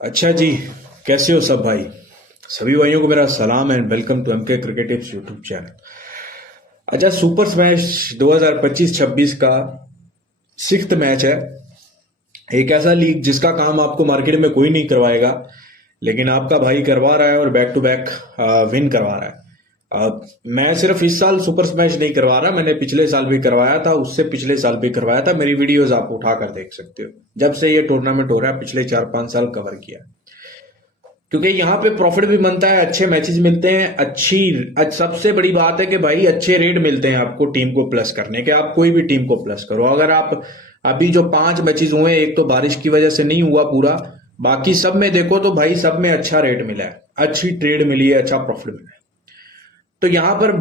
अच्छा जी। कैसे हो सब भाई? सभी भाइयों को मेरा सलाम and welcome to MK cricket tips YouTube channel. अच्छा, सुपर स्मैश 2025-26 का सिक्स्थ मैच है। एक ऐसा लीग जिसका काम आपको मार्केट में कोई नहीं करवाएगा, लेकिन आपका भाई करवा रहा है और बैक टू बैक विन करवा रहा है। मैं सिर्फ इस साल सुपर स्मैश नहीं करवा रहा, मैंने पिछले साल भी करवाया था, उससे पिछले साल भी करवाया था। मेरी वीडियोस आप उठाकर देख सकते हो। जब से ये टूर्नामेंट हो रहा है पिछले 4-5 साल कवर किया, क्योंकि यहाँ पे प्रॉफिट भी बनता है, अच्छे मैचेस मिलते हैं, सबसे बड़ी बात है कि भाई अच्छे रेट मिलते हैं आपको टीम को प्लस करने के। आप कोई भी टीम को प्लस करो। अगर आप अभी जो 5 मैचेस हुए, एक तो बारिश की वजह से नहीं हुआ पूरा, बाकी सब में देखो तो भाई सब में अच्छा रेट मिला है, अच्छी ट्रेड मिली है, अच्छा प्रॉफिट मिला है। तो यहाँ पर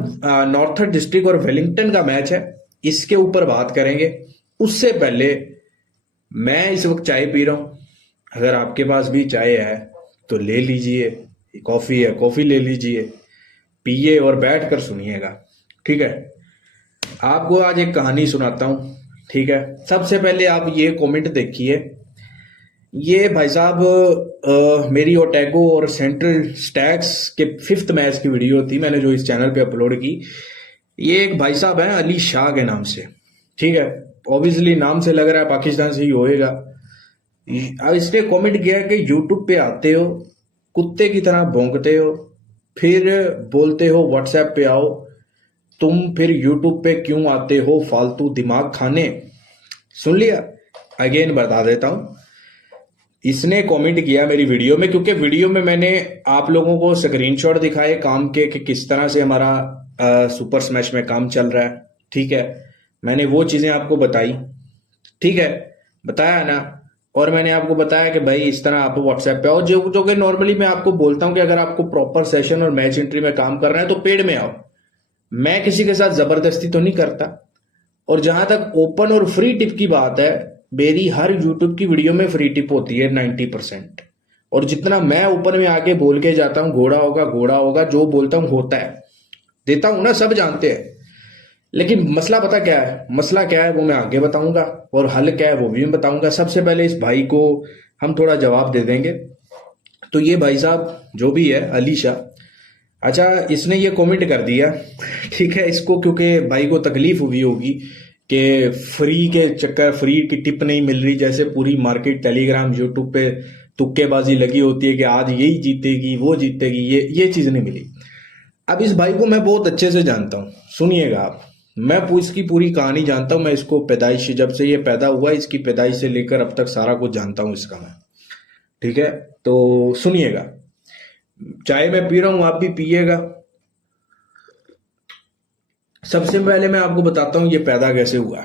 नॉर्थर्न डिस्ट्रिक्ट और वेलिंगटन का मैच है, इसके ऊपर बात करेंगे। उससे पहले मैं इस वक्त चाय पी रहा हूँ। अगर आपके पास भी चाय है तो ले लीजिए, कॉफी है कॉफी ले लीजिए, पिए और बैठ कर सुनिएगा। ठीक है, आपको आज एक कहानी सुनाता हूँ। ठीक है, सबसे पहले आप ये कमेंट देखिए। ये भाई साहब मेरी ओटेगो और सेंट्रल स्टैक्स के फिफ्थ मैच की वीडियो थी, मैंने जो इस चैनल पे अपलोड की। ये एक भाई साहब है अली शाह के नाम से। ठीक है, ऑब्वियसली नाम से लग रहा है पाकिस्तान से ही होएगा। अब इसने कमेंट किया कि यूट्यूब पे आते हो, कुत्ते की तरह भौंकते हो, फिर बोलते हो व्हाट्सएप पे आओ। तुम फिर यूट्यूब पे क्यों आते हो फालतू दिमाग खाने? सुन लिया? अगेन बता देता हूं। इसने कमेंट किया मेरी वीडियो में, क्योंकि वीडियो में मैंने आप लोगों को स्क्रीनशॉट दिखाए काम के कि किस तरह से हमारा सुपर स्मैश में काम चल रहा है। ठीक है, मैंने वो चीजें आपको बताई। ठीक है, बताया ना। और मैंने आपको बताया कि भाई इस तरह आप व्हाट्सएप पे आओ, जो जो कि नॉर्मली मैं आपको बोलता हूं कि अगर आपको प्रॉपर सेशन और मैच एंट्री में काम करना है तो पेड में आओ। मैं किसी के साथ जबरदस्ती तो नहीं करता। और जहां तक ओपन और फ्री टिप की बात है, मेरी हर यूट्यूब की वीडियो में फ्री टिप होती है 90%। और जितना मैं ओपन में आके बोल के जाता हूँ घोड़ा होगा घोड़ा होगा, जो बोलता हूँ होता है, देता हूं ना, सब जानते हैं। लेकिन मसला पता क्या है, मसला क्या है वो मैं आगे बताऊंगा, और हल क्या है वो भी मैं बताऊंगा। सबसे पहले इस भाई को हम थोड़ा जवाब दे देंगे। तो ये भाई साहब जो भी है अली शाह, अच्छा इसने ये कमेंट कर दिया। ठीक है, इसको क्योंकि भाई को तकलीफ हुई होगी कि फ्री के चक्कर, फ्री की टिप नहीं मिल रही, जैसे पूरी मार्केट टेलीग्राम यूट्यूब पे तुक्केबाजी लगी होती है कि आज यही जीतेगी वो जीतेगी, ये चीज नहीं मिली। अब इस भाई को मैं बहुत अच्छे से जानता हूँ, सुनिएगा आप। मैं इसकी पूरी कहानी जानता हूँ। मैं इसको पैदाइश, जब से ये पैदा हुआ इसकी पैदाइश से लेकर अब तक सारा कुछ जानता हूँ इसका मैं। ठीक है, तो सुनिएगा। चाय मैं पी रहा हूँ, आप भी पिएगा। सबसे पहले मैं आपको बताता हूँ ये पैदा कैसे हुआ।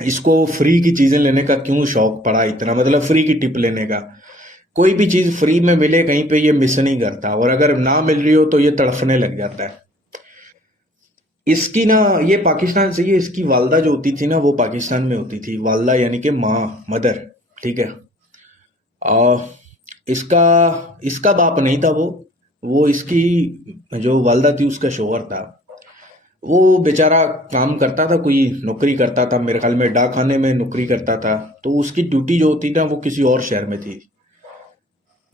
इसको फ्री की चीजें लेने का क्यों शौक पड़ा इतना, मतलब फ्री की टिप लेने का। कोई भी चीज फ्री में मिले कहीं पे ये मिस नहीं करता, और अगर ना मिल रही हो तो ये तड़फने लग जाता है। इसकी ना, ये पाकिस्तान से, ये इसकी वालदा जो होती थी ना वो पाकिस्तान में होती थी। वालदा यानी कि माँ, मदर। ठीक है। आ, इसका इसका बाप नहीं था वो इसकी जो वालदा थी उसका शोहर था। वो बेचारा काम करता था, कोई नौकरी करता था, मेरे ख्याल में डाकखाने में नौकरी करता था। तो उसकी ड्यूटी जो होती ना वो किसी और शहर में थी।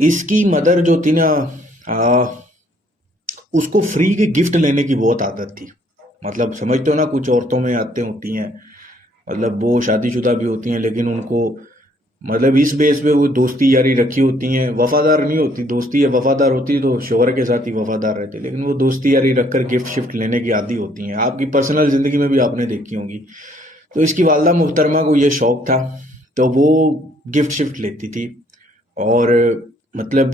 इसकी मदर जो थी ना, आ, उसको फ्री के गिफ्ट लेने की बहुत आदत थी। मतलब समझते हो ना, कुछ औरतों में आते होती हैं, मतलब वो शादीशुदा भी होती हैं लेकिन उनको, मतलब इस बेस पे वो दोस्ती यारी रखी होती हैं। वफादार नहीं होती, दोस्ती है वफादार होती तो शोहर के साथ ही वफादार रहती, लेकिन वो दोस्ती यारी रखकर गिफ्ट शिफ्ट लेने की आदी होती हैं। आपकी पर्सनल जिंदगी में भी आपने देखी होंगी। तो इसकी वालदा मुहतरमा को ये शौक था, तो वो गिफ्ट शिफ्ट लेती थी। और मतलब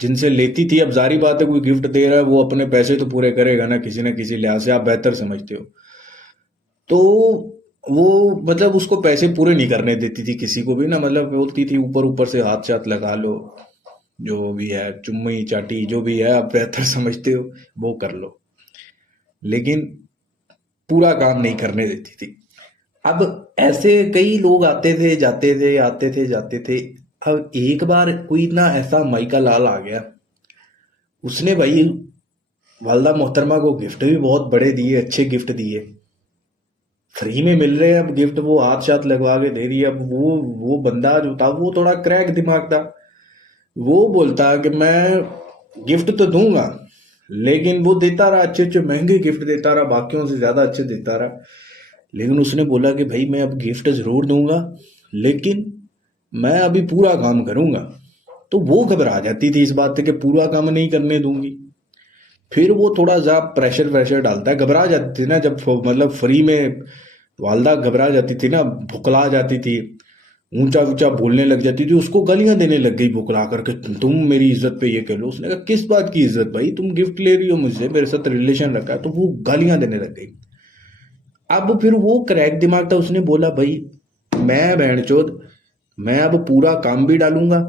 जिनसे लेती थी, अब जारी बात है कोई गिफ्ट दे रहा है वो अपने पैसे तो पूरे करेगा ना किसी लिहाज से, आप बेहतर समझते हो। तो वो मतलब उसको पैसे पूरे नहीं करने देती थी किसी को भी ना, मतलब बोलती थी ऊपर ऊपर से हाथ चात लगा लो, जो भी है चुम्मी चाटी जो भी है आप बेहतर समझते हो वो कर लो, लेकिन पूरा काम नहीं करने देती थी। अब ऐसे कई लोग आते थे जाते थे। अब एक बार कोई ना ऐसा माइका लाल आ गया, उसने भाई वालदा मोहतरमा को गिफ्ट भी बहुत बड़े दिए, अच्छे गिफ्ट दिए, फ्री में मिल रहे हैं अब गिफ्ट, वो हाथ शाथ लगवा के दे रही है। अब वो बंदा जो था वो थोड़ा क्रैक दिमाग था। वो बोलता कि मैं गिफ्ट तो दूंगा, लेकिन वो देता रहा, अच्छे अच्छे महंगे गिफ्ट देता रहा, बाकियों से ज्यादा अच्छे देता रहा। लेकिन उसने बोला कि भाई मैं अब गिफ्ट जरूर दूंगा, लेकिन मैं अभी पूरा काम करूंगा। तो वो घबरा जाती थी इस बात से कि पूरा काम नहीं करने दूंगी। फिर वो थोड़ा सा प्रेशर प्रेशर डालता है, घबरा जाती थी ना जब मतलब फ्री में। वालदा घबरा जाती थी ना, भुकला जाती थी, ऊंचा ऊंचा बोलने लग जाती थी, उसको गालियां देने लग गई भुकला करके, तुम मेरी इज्जत पे ये कह लो। उसने कहा किस बात की इज्जत भाई, तुम गिफ्ट ले रही हो मुझसे, मेरे साथ रिलेशन रखा है। तो वो गालियां देने लग गई। अब फिर वो क्रैक दिमाग था, उसने बोला भाई मैं बहन चोद, मैं अब पूरा काम भी डालूंगा,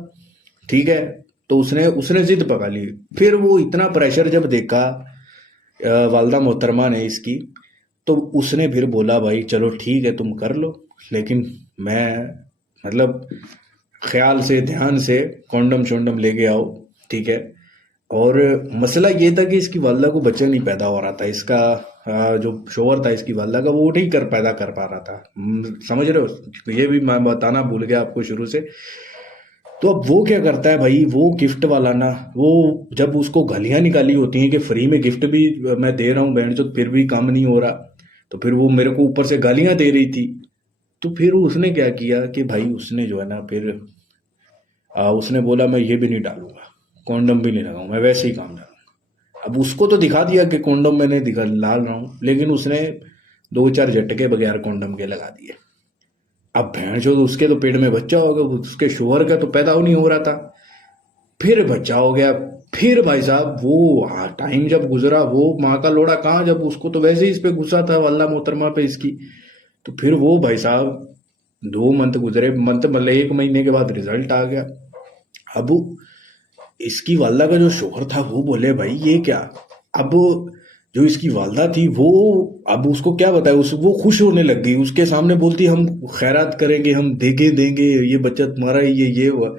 ठीक है। तो उसने उसने जिद पका ली। फिर वो इतना प्रेशर जब देखा वालदा मोहतरमा ने इसकी, तो उसने फिर बोला भाई चलो ठीक है तुम कर लो, लेकिन मैं मतलब ख्याल से ध्यान से कॉन्डम शोंडम लेके आओ, ठीक है। और मसला ये था कि इसकी वालदा को बच्चा नहीं पैदा हो रहा था, इसका जो शोहर था इसकी वालदा का, वो नहीं कर पैदा कर पा रहा था। समझ रहे हो, ये भी मैं बताना भूल गया आपको शुरू से। तो अब वो क्या करता है भाई, वो गिफ्ट वाला ना, वो जब उसको गालियां निकाली होती हैं कि फ्री में गिफ्ट भी मैं दे रहा हूँ बहन चोद, फिर भी काम नहीं हो रहा, तो फिर वो मेरे को ऊपर से गालियां दे रही थी। तो फिर उसने क्या किया कि भाई उसने जो है ना फिर उसने बोला मैं ये भी नहीं डालूंगा, कॉन्डम भी नहीं लगाऊंगा, मैं वैसे ही काम डालूंगा। अब उसको तो दिखा दिया कि कॉन्डम मैंने दिखा डाल रहा हूँ, लेकिन उसने दो चार झटके बगैर कॉन्डम के लगा दिए। अब भैंस जो उसके तो पेट में बच्चा होगा, उसके शोहर का तो पैदा नहीं हो रहा था, फिर बच्चा हो गया। फिर भाई साहब वो टाइम जब गुजरा, वो माँ का लोड़ा कहाँ, जब उसको तो वैसे ही इस पे गुस्सा था वल्ला मोहतरमा पे इसकी। तो फिर वो भाई साहब 2 मंथ गुजरे, मंथ मतलब 1 महीने के बाद रिजल्ट आ गया। अब इसकी वालदा का जो शोहर था वो बोले भाई ये क्या। अब जो इसकी वालदा थी वो, अब उसको क्या बताए, उस वो खुश होने लग गई, उसके सामने बोलती हम खैरात करेंगे, हम देंगे देंगे, ये बच्चा तुम्हारा ही ये हुआ।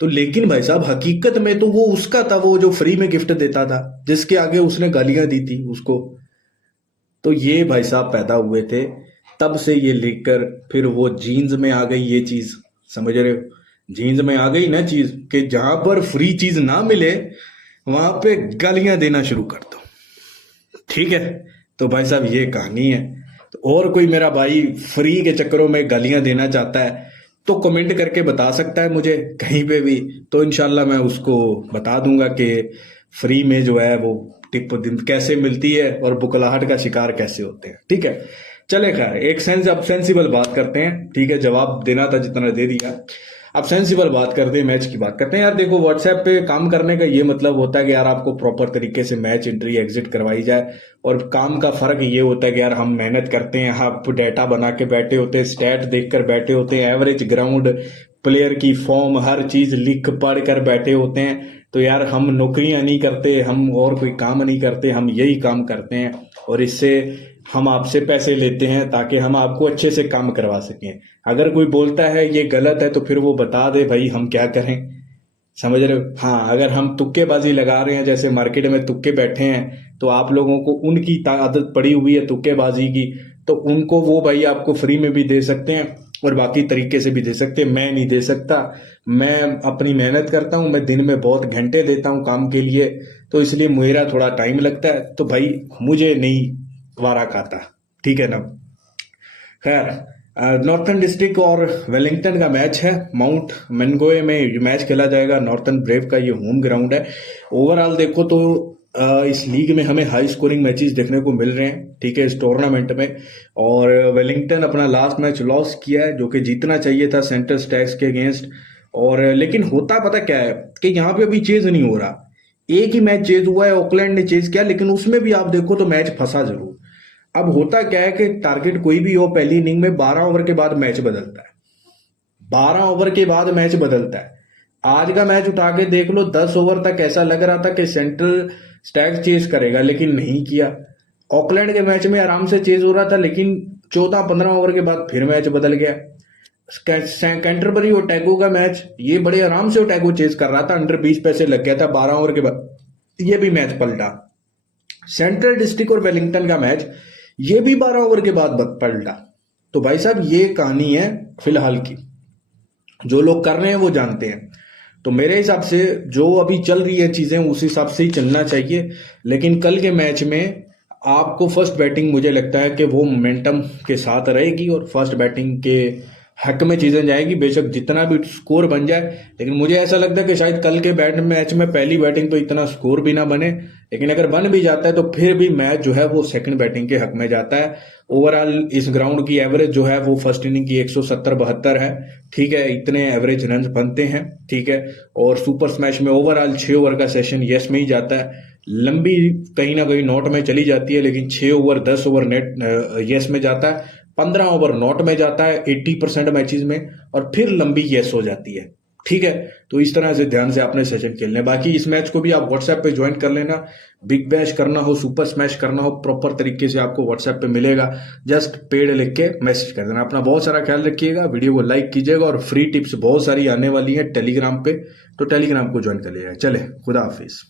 तो लेकिन भाई साहब हकीकत में तो वो उसका था, वो जो फ्री में गिफ्ट देता था, जिसके आगे उसने गालियां दी थी उसको। तो ये भाई साहब पैदा हुए थे, तब से ये लेकर फिर वो जीन्स में आ गई ये चीज। समझ रहे हो, जीन्स में आ गई ना चीज कि जहां पर फ्री चीज ना मिले वहां पे गालियां देना शुरू कर दो, ठीक है। तो भाई साहब ये कहानी है। तो और कोई मेरा भाई फ्री के चक्करों में गालियां देना चाहता है तो कमेंट करके बता सकता है मुझे कहीं पे भी, तो इंशाल्लाह मैं उसको बता दूंगा कि फ्री में जो है वो टिप कैसे मिलती है और बुकलाहट का शिकार कैसे होते हैं, ठीक है। चले खैर, एक अब सेंसिबल बात करते हैं, ठीक है। जवाब देना था जितना दे दिया, अब सेंसिबल बात करते हैं, मैच की बात करते हैं। यार देखो, व्हाट्सएप पे काम करने का ये मतलब होता है कि यार आपको प्रॉपर तरीके से मैच एंट्री एग्जिट करवाई जाए, और काम का फर्क ये होता है कि यार हम मेहनत करते हैं, आप डेटा बना के बैठे होते हैं, स्टैट देख कर बैठे होते हैं, एवरेज ग्राउंड प्लेयर की फॉर्म हर चीज लिख पढ़ कर बैठे होते हैं। तो यार हम नौकरियां नहीं करते, हम और कोई काम नहीं करते, हम यही काम करते हैं, और इससे हम आपसे पैसे लेते हैं ताकि हम आपको अच्छे से काम करवा सकें। अगर कोई बोलता है ये गलत है तो फिर वो बता दे भाई हम क्या करें। समझ रहे हो, हाँ। अगर हम तुक्केबाजी लगा रहे हैं, जैसे मार्केट में तुक्के बैठे हैं, तो आप लोगों को उनकी आदत पड़ी हुई है तुक्केबाजी की, तो उनको वो भाई आपको फ्री में भी दे सकते हैं और बाकी तरीके से भी दे सकते हैं। मैं नहीं दे सकता, मैं अपनी मेहनत करता हूँ, मैं दिन में बहुत घंटे देता हूँ काम के लिए, तो इसलिए मेरा थोड़ा टाइम लगता है, तो भाई मुझे नहीं वारा खाता, ठीक है ना। खैर, नॉर्थन डिस्ट्रिक्ट और वेलिंगटन का मैच है, माउंट मेनगोए में ये मैच खेला जाएगा। नॉर्थन ब्रेव का ये होम ग्राउंड है। ओवरऑल देखो तो इस लीग में हमें हाई स्कोरिंग मैचेस देखने को मिल रहे हैं, ठीक है, इस टूर्नामेंट में। और वेलिंगटन अपना लास्ट मैच लॉस किया है, जो कि जीतना चाहिए था सेंटर स्टैग्स के अगेंस्ट। और लेकिन होता पता क्या है कि यहाँ पे अभी चेज नहीं हो रहा। एक ही मैच चेज हुआ है, ऑकलैंड ने चेज किया, लेकिन उसमें भी आप देखो तो मैच फंसा जरूर। अब होता क्या है कि टारगेट कोई भी हो, पहली इनिंग में 12 ओवर के बाद मैच बदलता है, 12 ओवर के बाद मैच बदलता है। आज का मैच उठा के देख लो, 10 ओवर तक ऐसा लग रहा था कि सेंट्रल स्टैग चेज करेगा, लेकिन नहीं किया। ऑकलैंड के मैच में आराम से चेज हो रहा था, लेकिन 14-15 ओवर के बाद फिर मैच बदल गया। कैंटरबरी ओटैगो का मैच, ये बड़े आराम से ओटैगो चेज कर रहा था, अंडर 20 पैसे लग गया था, 12 ओवर के बाद ये भी मैच पलटा। सेंट्रल डिस्ट्रिक्ट और वेलिंगटन का मैच, ये भी 12 ओवर के बाद पलटा। तो भाई साहब ये कहानी है फिलहाल की, जो लोग कर रहे हैं वो जानते हैं। तो मेरे हिसाब से जो अभी चल रही है चीजें उस हिसाब से ही चलना चाहिए। लेकिन कल के मैच में आपको फर्स्ट बैटिंग मुझे लगता है कि वो मोमेंटम के साथ रहेगी और फर्स्ट बैटिंग के हक में चीजें जाएगी, बेशक जितना भी स्कोर बन जाए। लेकिन मुझे ऐसा लगता है कि शायद कल के मैच में पहली बैटिंग तो इतना स्कोर भी ना बने, लेकिन अगर बन भी जाता है तो फिर भी मैच जो है वो सेकंड बैटिंग के हक में जाता है। ओवरऑल इस ग्राउंड की एवरेज जो है वो फर्स्ट इनिंग की 170-72 है, ठीक है, इतने एवरेज रन बनते हैं, ठीक है। और सुपर स्मैश में ओवरऑल 6 ओवर का सेशन यस में ही जाता है, लंबी कहीं ना कहीं नॉट में चली जाती है, लेकिन 6 ओवर 10 ओवर नेट यस में जाता है, 15 ओवर नॉट में जाता है 80% मैचेस में, और फिर लंबी यस हो जाती है, ठीक है। तो इस तरह से ध्यान से आपने सेशन खेलने। बाकी इस मैच को भी आप व्हाट्सएप पे ज्वाइन कर लेना, बिग बैश करना हो, सुपर स्मैश करना हो, प्रॉपर तरीके से आपको व्हाट्सएप पे मिलेगा, जस्ट पेड लिख के मैसेज कर देना। अपना बहुत सारा ख्याल रखिएगा, वीडियो को लाइक कीजिएगा, और फ्री टिप्स बहुत सारी आने वाली है टेलीग्राम पे, तो टेलीग्राम को ज्वाइन कर लीजिएगा। चले, खुदा हाफिज।